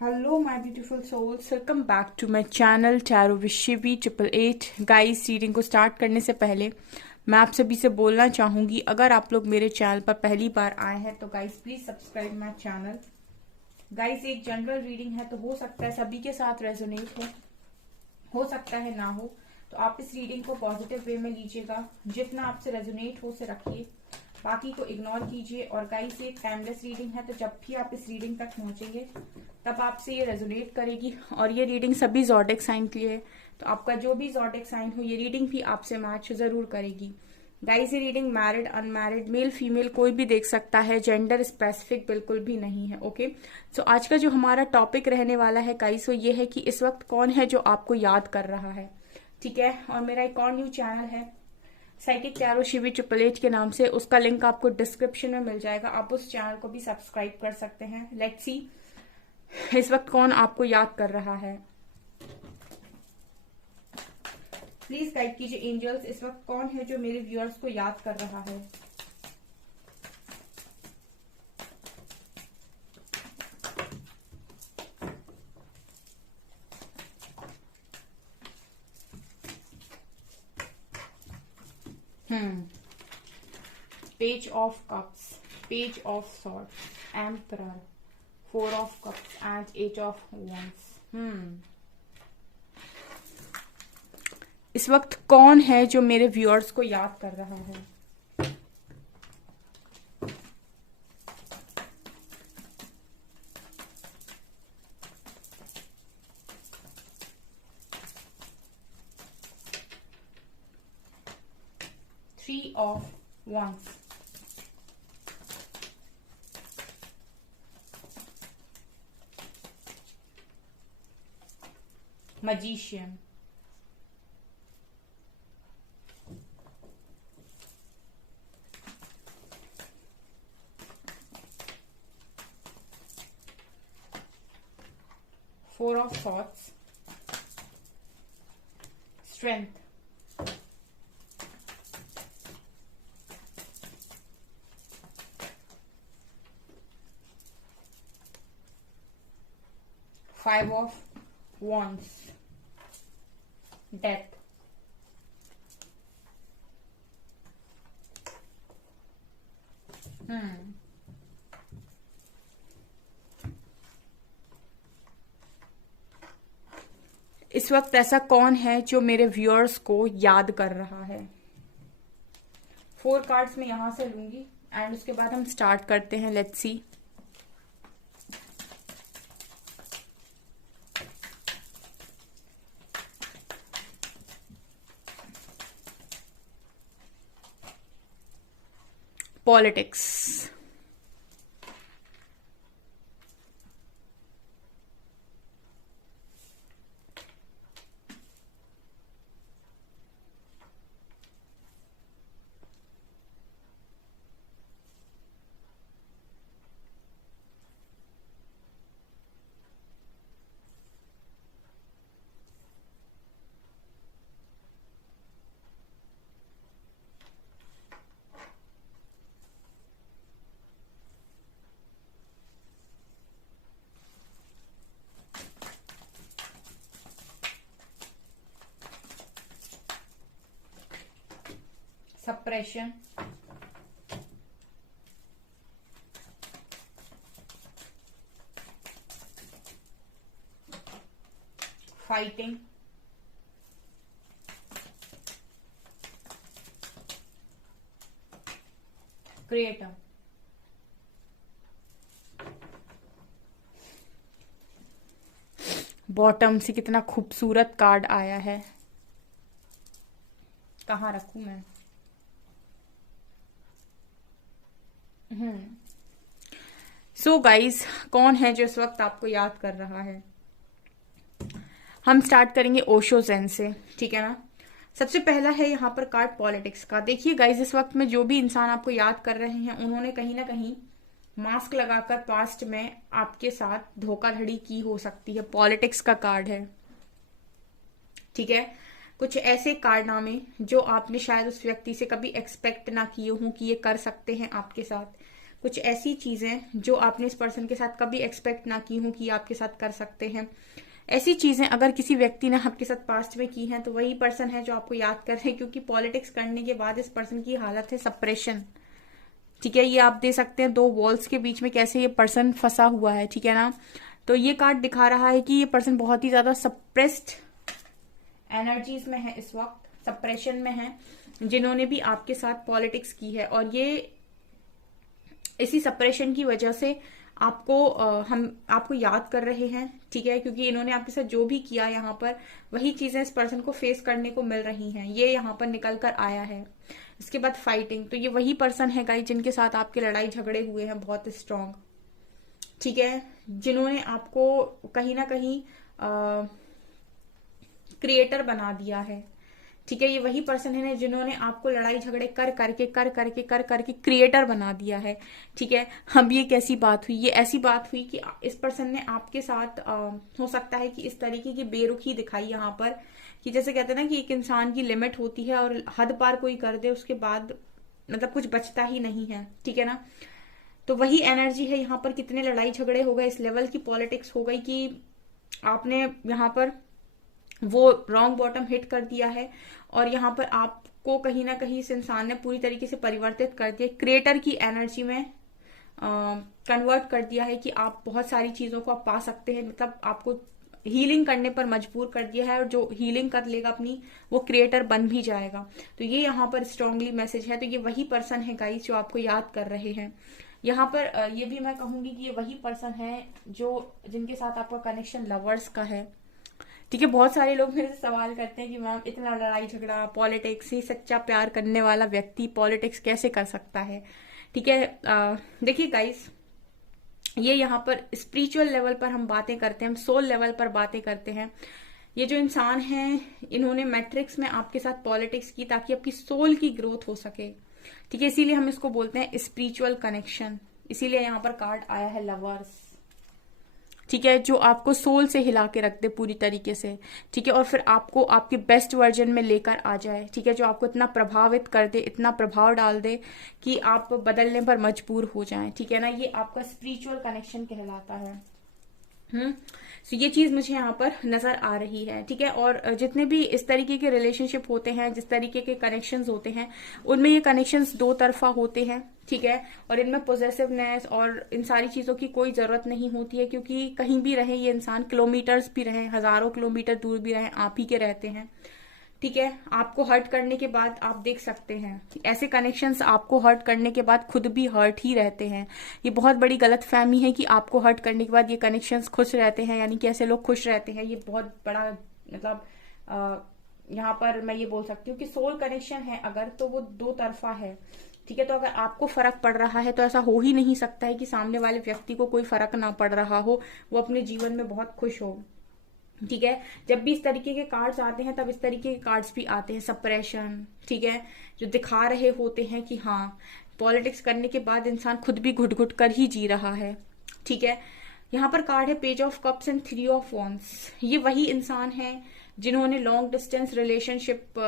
Hello, my beautiful souls. Welcome back to my channel Tarot with Shivi 888. Guys, reading को start करने से पहले मैं आप सभी से बोलना चाहूंगी, अगर आप लोग मेरे चैनल पर पहली बार आए हैं तो guys please subscribe my channel. Guys, एक जनरल रीडिंग है तो हो सकता है सभी के साथ रेजोनेट हो सकता है ना हो, तो आप इस रीडिंग को पॉजिटिव वे में लीजिएगा। जितना आपसे रेजोनेट हो उसे रखिए, बाकी को इग्नोर कीजिए। और गाइस, ये टाइमलेस रीडिंग है, तो जब भी आप इस रीडिंग तक पहुंचेंगे तब आपसे ये रेजोनेट करेगी। और ये रीडिंग सभी ज़ोडिक साइन के लिए है, तो आपका जो भी ज़ोडिक साइन हो ये रीडिंग भी आपसे मैच जरूर करेगी। गाइस, ये reading married unmarried male female कोई भी देख सकता है, जेंडर स्पेसिफिक बिल्कुल भी नहीं है। ओके, सो आज का जो हमारा टॉपिक रहने वाला है गाइस, वो ये है कि इस वक्त कौन है जो आपको याद कर रहा है। ठीक है, और मेरा एक और न्यू चैनल है साइकिक टैरो शिवी 888 के नाम से, उसका लिंक आपको डिस्क्रिप्शन में मिल जाएगा, आप उस चैनल को भी सब्सक्राइब कर सकते हैं। लेट्स सी इस वक्त कौन आपको याद कर रहा है। प्लीज गाइड कीजिए एंजल्स, इस वक्त कौन है जो मेरे व्यूअर्स को याद कर रहा है। Page of cups, page of swords, emperor, 4 of cups and 8 of wands। इस वक्त कौन है जो मेरे व्यूअर्स को याद कर रहा है। Three of wands, magician, four of swords, strength, five of wands, death, इस वक्त ऐसा कौन है जो मेरे व्यूअर्स को याद कर रहा है। 4 कार्ड्स मैं यहां से लूंगी एंड उसके बाद हम स्टार्ट करते हैं। Let's see. Politics, suppression, fighting, creator, bottom से कितना खूबसूरत कार्ड आया है। कहाँ रखूं मैं। सो गाइस, कौन है जो इस वक्त आपको याद कर रहा है। हम स्टार्ट करेंगे ओशो ज़ेन से, ठीक है ना। सबसे पहला है यहाँ पर कार्ड पॉलिटिक्स का। देखिए गाइस, इस वक्त में जो भी इंसान आपको याद कर रहे हैं उन्होंने कहीं ना कहीं मास्क लगाकर पास्ट में आपके साथ धोखाधड़ी की हो सकती है। पॉलिटिक्स का कार्ड है, ठीक है। कुछ ऐसे कारनामे जो आपने शायद उस व्यक्ति से कभी एक्सपेक्ट ना किए हों कि ये कर सकते हैं आपके साथ। कुछ ऐसी चीजें जो आपने इस पर्सन के साथ कभी एक्सपेक्ट ना की हो कि आपके साथ कर सकते हैं। ऐसी चीजें अगर किसी व्यक्ति ने आपके साथ पास्ट में की हैं तो वही पर्सन है जो आपको याद कर रहे हैं, क्योंकि पॉलिटिक्स करने के बाद इस पर्सन की हालत है सप्रेशन। ठीक है, ये आप दे सकते हैं दो वॉल्स के बीच में कैसे ये पर्सन फंसा हुआ है। ठीक है ना, तो ये कार्ड दिखा रहा है कि ये पर्सन बहुत ही ज्यादा सप्रेस्ड एनर्जीज में है, इस वक्त सप्रेशन में है, जिन्होंने भी आपके साथ पॉलिटिक्स की है। और ये इसी सप्रेशन की वजह से हम आपको याद कर रहे हैं। ठीक है, क्योंकि इन्होंने आपके साथ जो भी किया यहाँ पर वही चीजें इस पर्सन को फेस करने को मिल रही हैं, ये यहाँ पर निकल कर आया है। इसके बाद फाइटिंग, तो ये वही पर्सन है गाइस जिनके साथ आपके लड़ाई झगड़े हुए हैं बहुत स्ट्रांग। ठीक है, जिन्होंने आपको कहीं ना कहीं क्रिएटर बना दिया है। ठीक है, ये वही पर्सन है जिन्होंने आपको लड़ाई झगड़े कर करके क्रिएटर बना दिया है। ठीक है, अब ये कैसी बात हुई? ये ऐसी बात हुई कि इस पर्सन ने आपके साथ हो सकता है कि इस तरीके की बेरुखी दिखाई यहाँ पर, कि जैसे कहते हैं ना कि एक इंसान की लिमिट होती है और हद पार कोई कर दे उसके बाद मतलब कुछ बचता ही नहीं है। ठीक है ना, तो वही एनर्जी है यहाँ पर। कितने लड़ाई झगड़े हो गए, इस लेवल की पॉलिटिक्स हो गई कि आपने यहाँ पर वो रॉन्ग बॉटम हिट कर दिया है और यहाँ पर आपको कहीं ना कहीं इस इंसान ने पूरी तरीके से परिवर्तित कर दिया, क्रिएटर की एनर्जी में कन्वर्ट कर दिया है कि आप बहुत सारी चीजों को आप पा सकते हैं। मतलब आपको हीलिंग करने पर मजबूर कर दिया है और जो हीलिंग कर लेगा अपनी वो क्रिएटर बन भी जाएगा। तो ये यहाँ पर स्ट्रांगली मैसेज है। तो ये वही पर्सन है गाइस जो आपको याद कर रहे हैं। यहाँ पर ये भी मैं कहूंगी कि ये वही पर्सन है जो जिनके साथ आपका कनेक्शन लवर्स का है। ठीक है, बहुत सारे लोग मेरे से सवाल करते हैं कि मैम इतना लड़ाई झगड़ा, पॉलिटिक्स, ही सच्चा प्यार करने वाला व्यक्ति पॉलिटिक्स कैसे कर सकता है? ठीक है, देखिए गाइस, ये यहाँ पर स्पिरिचुअल लेवल पर हम बातें करते हैं, हम सोल लेवल पर बातें करते हैं। ये जो इंसान है इन्होंने मैट्रिक्स में आपके साथ पॉलिटिक्स की ताकि आपकी सोल की ग्रोथ हो सके। ठीक है, इसीलिए हम इसको बोलते हैं स्पिरिचुअल कनेक्शन। इसीलिए यहाँ पर कार्ड आया है लवर्स। ठीक है, जो आपको सोल से हिला के रख दे पूरी तरीके से। ठीक है, और फिर आपको आपके बेस्ट वर्जन में लेकर आ जाए। ठीक है, जो आपको इतना प्रभावित कर दे, इतना प्रभाव डाल दे कि आप बदलने पर मजबूर हो जाएं। ठीक है ना, ये आपका स्पिरिचुअल कनेक्शन कहलाता है। तो ये चीज मुझे यहाँ पर नजर आ रही है। ठीक है, और जितने भी इस तरीके के रिलेशनशिप होते हैं, जिस तरीके के कनेक्शंस होते हैं, उनमें ये कनेक्शंस दो तरफा होते हैं। ठीक है, और इनमें पॉजिटिवनेस और इन सारी चीजों की कोई जरूरत नहीं होती है, क्योंकि कहीं भी रहे ये इंसान, किलोमीटर्स भी रहे, हजारों किलोमीटर दूर भी रहे, आप ही के रहते हैं। ठीक है, आपको हर्ट करने के बाद आप देख सकते हैं ऐसे कनेक्शंस आपको हर्ट करने के बाद खुद भी हर्ट ही रहते हैं। ये बहुत बड़ी गलतफहमी है कि आपको हर्ट करने के बाद ये कनेक्शंस खुश रहते हैं, यानी कि ऐसे लोग खुश रहते हैं। ये बहुत बड़ा मतलब यहाँ पर मैं ये बोल सकती हूँ कि सोल कनेक्शन है अगर, तो वो दो तरफा है। ठीक है, तो अगर आपको फर्क पड़ रहा है तो ऐसा हो ही नहीं सकता है कि सामने वाले व्यक्ति को कोई फर्क ना पड़ रहा हो, वो अपने जीवन में बहुत खुश हो। ठीक है, जब भी इस तरीके के कार्ड्स आते हैं तब इस तरीके के कार्ड्स भी आते हैं सप्रेशन। ठीक है, जो दिखा रहे होते हैं कि हाँ पॉलिटिक्स करने के बाद इंसान खुद भी घुट घुट कर ही जी रहा है। ठीक है, यहाँ पर कार्ड है page of cups and 3 of wands. ये वही इंसान है जिन्होंने लॉन्ग डिस्टेंस रिलेशनशिप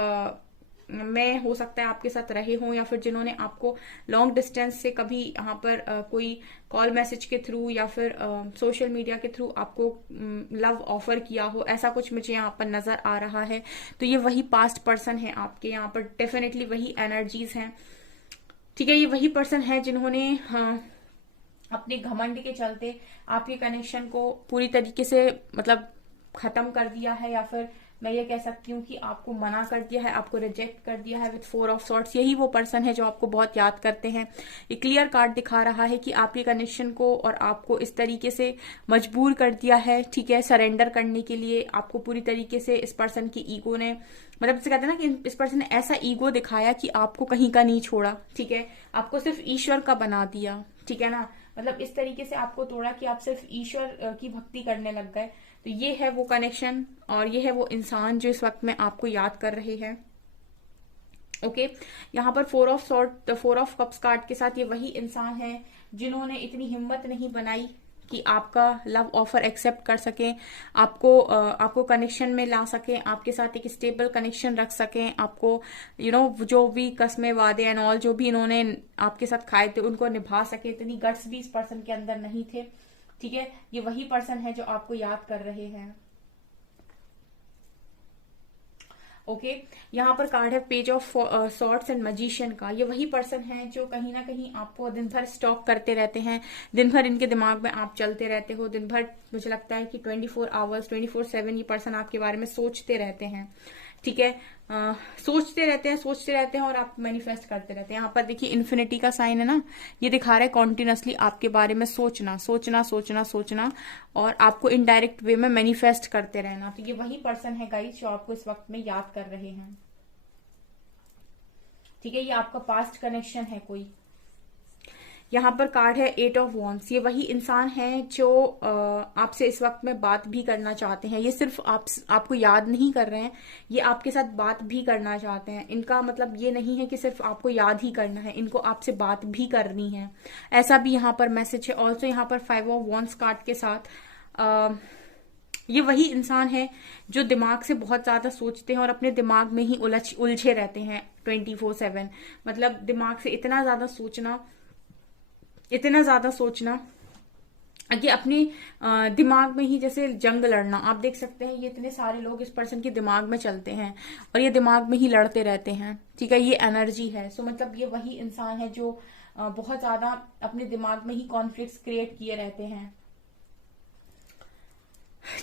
में हो सकता है आपके साथ रहे हों, या फिर जिन्होंने आपको लॉन्ग डिस्टेंस से कभी यहाँ पर कोई कॉल मैसेज के थ्रू या फिर सोशल मीडिया के थ्रू आपको लव ऑफर किया हो, ऐसा कुछ मुझे यहाँ पर नजर आ रहा है। तो ये वही पास्ट पर्सन है आपके, यहाँ पर डेफिनेटली वही एनर्जीज हैं। ठीक है, ये वही पर्सन है जिन्होंने अपने घमंड के चलते आपके कनेक्शन को पूरी तरीके से मतलब खत्म कर दिया है, या फिर मैं ये कह सकती हूँ कि आपको मना कर दिया है, आपको रिजेक्ट कर दिया है विथ 4 ऑफ सॉर्ड्स। यही वो पर्सन है जो आपको बहुत याद करते हैं। ये क्लियर कार्ड दिखा रहा है कि आपके कनेक्शन को और आपको इस तरीके से मजबूर कर दिया है। ठीक है, सरेंडर करने के लिए आपको पूरी तरीके से इस पर्सन की ईगो ने, मतलब जैसे कहते हैं ना कि इस पर्सन ने ऐसा ईगो दिखाया कि आपको कहीं का नहीं छोड़ा। ठीक है, आपको सिर्फ ईश्वर का बना दिया। ठीक है ना, मतलब इस तरीके से आपको तोड़ा कि आप सिर्फ ईश्वर की भक्ति करने लग गए। तो ये है वो कनेक्शन और ये है वो इंसान जो इस वक्त में आपको याद कर रहे हैं। ओके, यहाँ पर 4 ऑफ कप्स कार्ड के साथ ये वही इंसान है जिन्होंने इतनी हिम्मत नहीं बनाई। कि आपका लव ऑफर एक्सेप्ट कर सकें, आपको कनेक्शन में ला सकें, आपके साथ एक स्टेबल कनेक्शन रख सकें, आपको जो भी कस्में वादे एंड ऑल जो भी इन्होंने आपके साथ खाए थे उनको निभा सके। इतनी गट्स भी इस पर्सन के अंदर नहीं थे। ठीक है, ये वही पर्सन है जो आपको याद कर रहे हैं। ओके, यहाँ पर कार्ड है page of swords and magician का। ये वही पर्सन है जो कहीं ना कहीं आपको दिन भर स्टॉक करते रहते हैं, दिन भर इनके दिमाग में आप चलते रहते हो, दिन भर मुझे लगता है कि 24 आवर्स 24/7 ये पर्सन आपके बारे में सोचते रहते हैं। ठीक है, सोचते रहते हैं और आप मैनिफेस्ट करते रहते हैं। यहाँ पर देखिए इन्फिनिटी का साइन है ना, ये दिखा रहा है कॉन्टिन्यूसली आपके बारे में सोचना सोचना सोचना सोचना और आपको इनडायरेक्ट वे में मैनिफेस्ट करते रहना। तो ये वही पर्सन है गाइस जो आपको इस वक्त में याद कर रहे हैं। ठीक है, ये आपका पास्ट कनेक्शन है कोई। यहाँ पर कार्ड है 8 ऑफ वॉन्ड्स। ये वही इंसान है जो आपसे इस वक्त में बात भी करना चाहते हैं। ये सिर्फ आपको याद नहीं कर रहे हैं, ये आपके साथ बात भी करना चाहते हैं। इनका मतलब ये नहीं है कि सिर्फ आपको याद ही करना है, इनको आपसे बात भी करनी है, ऐसा भी यहाँ पर मैसेज है। ऑल्सो यहाँ पर 5 ऑफ वॉन्ड्स कार्ड के साथ ये वही इंसान है जो दिमाग से बहुत ज्यादा सोचते हैं और अपने दिमाग में ही उलझे रहते हैं 24/7। मतलब दिमाग से इतना ज्यादा सोचना कि अपने दिमाग में ही जैसे जंग लड़ना। आप देख सकते हैं ये इतने सारे लोग इस पर्सन के दिमाग में चलते हैं और ये दिमाग में ही लड़ते रहते हैं। ठीक है, ये एनर्जी है। सो मतलब ये वही इंसान है जो बहुत ज्यादा अपने दिमाग में ही कॉन्फ्लिक्ट्स क्रिएट किए रहते हैं।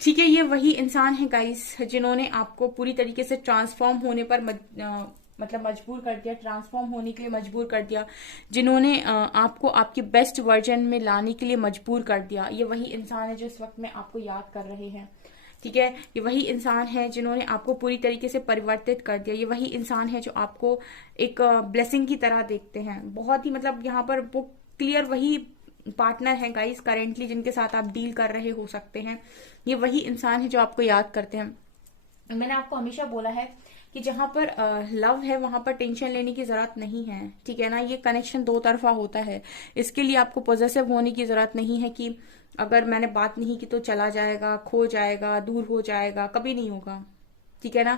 ठीक है, ये वही इंसान है गाइस जिन्होंने आपको पूरी तरीके से ट्रांसफॉर्म होने पर मजबूर कर दिया, ट्रांसफॉर्म होने के लिए मजबूर कर दिया, जिन्होंने आपको आपके बेस्ट वर्जन में लाने के लिए मजबूर कर दिया। ये वही इंसान है जो इस वक्त में आपको याद कर रहे हैं। ठीक है, ये वही इंसान है जिन्होंने आपको पूरी तरीके से परिवर्तित कर दिया। ये वही इंसान है जो आपको एक ब्लेसिंग की तरह देखते हैं। बहुत ही मतलब यहाँ पर वो क्लियर वही पार्टनर है गाइस करेंटली जिनके साथ आप डील कर रहे हो सकते हैं। ये वही इंसान है जो आपको याद करते हैं। मैंने आपको हमेशा बोला है कि जहां पर लव है वहां पर टेंशन लेने की जरूरत नहीं है। ठीक है ना, ये कनेक्शन दो तरफा होता है। इसके लिए आपको पॉजिटिव होने की जरूरत नहीं है कि अगर मैंने बात नहीं की तो चला जाएगा, खो जाएगा, दूर हो जाएगा, कभी नहीं होगा। ठीक है ना,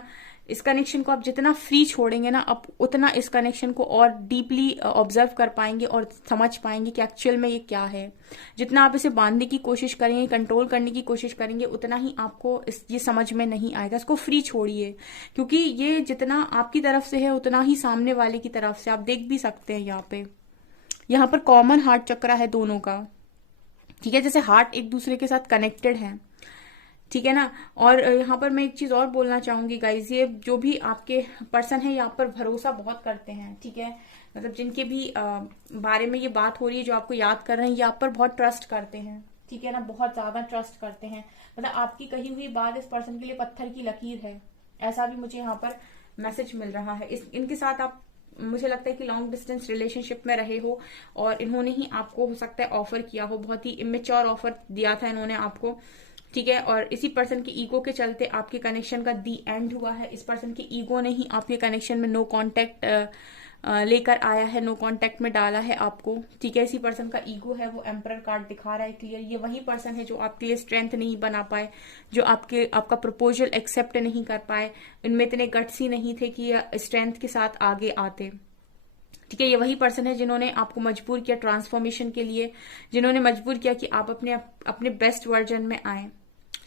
इस कनेक्शन को आप जितना फ्री छोड़ेंगे ना, आप उतना इस कनेक्शन को और डीपली ऑब्जर्व कर पाएंगे और समझ पाएंगे कि एक्चुअल में ये क्या है। जितना आप इसे बांधने की कोशिश करेंगे, कंट्रोल करने की कोशिश करेंगे, उतना ही आपको ये समझ में नहीं आएगा। इसको फ्री छोड़िए, क्योंकि ये जितना आपकी तरफ से है उतना ही सामने वाले की तरफ से। आप देख भी सकते हैं यहाँ पर कॉमन हार्ट चक्र है दोनों का। ठीक है, जैसे हार्ट एक दूसरे के साथ कनेक्टेड है। ठीक है ना, और यहाँ पर मैं एक चीज और बोलना चाहूंगी गाइज, ये जो भी आपके पर्सन है यहाँ पर भरोसा बहुत करते हैं। ठीक है, मतलब जिनके भी बारे में ये बात हो रही है, जो आपको याद कर रहे हैं, ये आप पर बहुत ट्रस्ट करते हैं। ठीक है ना, बहुत ज्यादा ट्रस्ट करते हैं। मतलब आपकी कही हुई बात इस पर्सन के लिए पत्थर की लकीर है, ऐसा भी मुझे यहाँ पर मैसेज मिल रहा है। इनके साथ आप, मुझे लगता है कि लॉन्ग डिस्टेंस रिलेशनशिप में रहे हो और इन्होंने ही आपको हो सकता है ऑफर किया हो, बहुत ही इमेच्योर ऑफर दिया था इन्होंने आपको। ठीक है, और इसी पर्सन के ईगो के चलते आपके कनेक्शन का दी एंड हुआ है। इस पर्सन के ईगो ने ही आपके कनेक्शन में नो कांटेक्ट लेकर आया है, नो कांटेक्ट में डाला है आपको। ठीक है, इसी पर्सन का ईगो है, वो एम्परर कार्ड दिखा रहा है क्लियर। ये वही पर्सन है जो आपके लिए स्ट्रेंथ नहीं बना पाए, जो आपका प्रपोजल एक्सेप्ट नहीं कर पाए, इनमें इतने गट्स ही नहीं थे कि स्ट्रेंथ के साथ आगे आते। ठीक है, ये वही पर्सन है जिन्होंने आपको मजबूर किया ट्रांसफॉर्मेशन के लिए, जिन्होंने मजबूर किया कि आप अपने बेस्ट वर्जन में आए।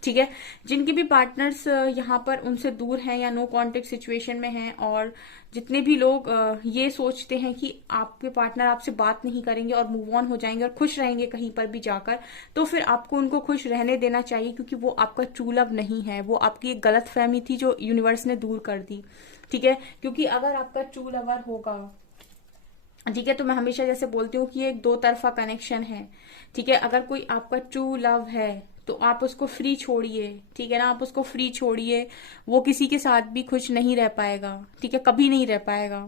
ठीक है, जिनके भी पार्टनर्स यहाँ पर उनसे दूर हैं या नो कांटेक्ट सिचुएशन में हैं, और जितने भी लोग ये सोचते हैं कि आपके पार्टनर आपसे बात नहीं करेंगे और मूव ऑन हो जाएंगे और खुश रहेंगे कहीं पर भी जाकर, तो फिर आपको उनको खुश रहने देना चाहिए, क्योंकि वो आपका ट्रू लव नहीं है। वो आपकी एक गलत फहमी थी जो यूनिवर्स ने दूर कर दी। ठीक है, क्योंकि अगर आपका ट्रू लवर होगा, ठीक है, तो मैं हमेशा जैसे बोलती हूँ कि ये एक दो तरफा कनेक्शन है। ठीक है, अगर कोई आपका ट्रू लव है तो आप उसको फ्री छोड़िए। ठीक है ना, आप उसको फ्री छोड़िए, वो किसी के साथ भी खुश नहीं रह पाएगा। ठीक है, कभी नहीं रह पाएगा।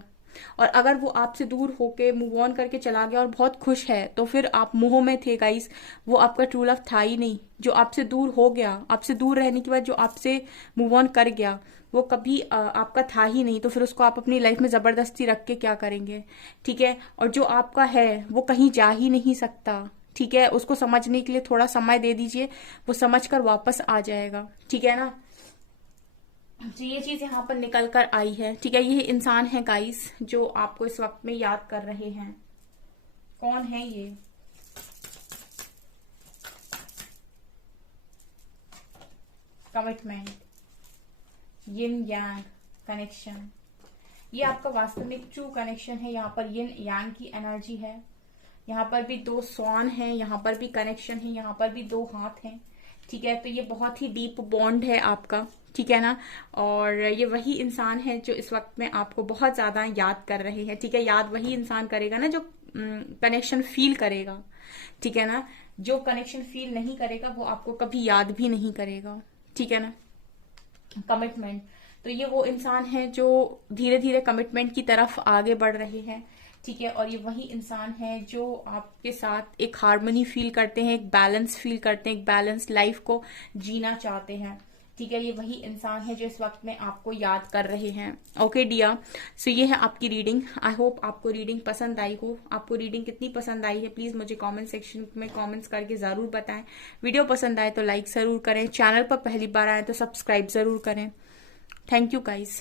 और अगर वो आपसे दूर होके मूव ऑन करके चला गया और बहुत खुश है, तो फिर आप मोह में थे गाइस, वो आपका ट्रू लव था ही नहीं। जो आपसे दूर हो गया, आपसे दूर रहने के बाद जो आपसे मूव ऑन कर गया, वो कभी आपका था ही नहीं। तो फिर उसको आप अपनी लाइफ में जबरदस्ती रख के क्या करेंगे। ठीक है, और जो आपका है वो कहीं जा ही नहीं सकता। ठीक है, उसको समझने के लिए थोड़ा समय दे दीजिए, वो समझ कर वापस आ जाएगा, ठीक है ना। तो ये चीज यहाँ पर निकल कर आई है, ठीक है। ये इंसान है गाइस जो आपको इस वक्त में याद कर रहे हैं। कौन है ये? कमिटमेंट, यिन यांग कनेक्शन, ये आपका वास्तविक ट्रू कनेक्शन है। यहाँ पर यिन यांग की एनर्जी है, यहाँ पर भी दो स्वान है, यहाँ पर भी कनेक्शन है, यहाँ पर भी दो हाथ हैं, ठीक है। तो ये बहुत ही डीप बॉन्ड है आपका, ठीक है ना। और ये वही इंसान है जो इस वक्त में आपको बहुत ज्यादा याद कर रहे हैं, ठीक है। याद वही इंसान करेगा ना जो कनेक्शन फील करेगा, ठीक है ना। जो कनेक्शन फील नहीं करेगा वो आपको कभी याद भी नहीं करेगा, ठीक है ना। कमिटमेंट, तो ये वो इंसान है जो धीरे धीरे कमिटमेंट की तरफ आगे बढ़ रहे हैं, ठीक है। और ये वही इंसान है जो आपके साथ एक हार्मनी फील करते हैं, एक बैलेंस फील करते हैं, एक बैलेंस लाइफ को जीना चाहते हैं, ठीक है। ये वही इंसान है जो इस वक्त में आपको याद कर रहे हैं। ओके डियर, सो ये है आपकी रीडिंग। आई होप आपको रीडिंग पसंद आई हो। आपको रीडिंग कितनी पसंद आई है प्लीज मुझे कमेंट सेक्शन में कमेंट्स करके जरूर बताएं। वीडियो पसंद आए तो लाइक जरूर करें, चैनल पर पहली बार आए तो सब्सक्राइब जरूर करें। Thank you guys.